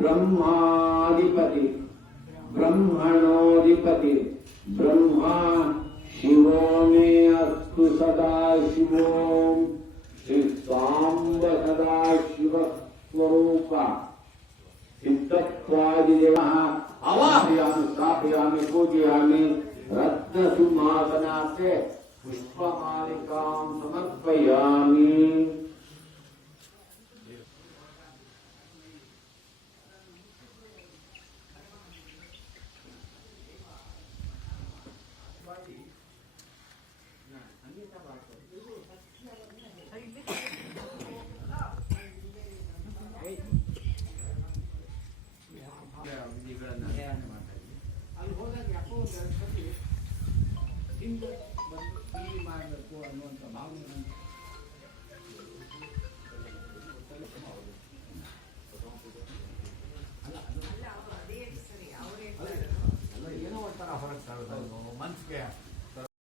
ब्रह्माधिपति ब्रह्मणोधिपति ब्रह्मा शिवो मे अस्तु सदा शिवो श्री सांब सदा शिव स्वरूप सिद्धत्वादिदेवः आवाहयामि स्थापयामि पूजयामि रत्नसिंहासनास्ते पुष्पमालिकां समर्पयामि। ಅಲ್ಲಿ ಹೋದಾಗ ಯಾಕೋ ಒಂದು ಎರಡು ಸತಿ ಹಿಂದೆ ಬಂದು ಇಲ್ಲಿ ಮಾಡಬೇಕು ಅನ್ನುವಂಥ ಭಾವನೆ ಅಲ್ಲ ಏನೋ ಒಂಥರ ಹೊರಗೆ ತರೋದು ಮನಸ್ಸಿಗೆ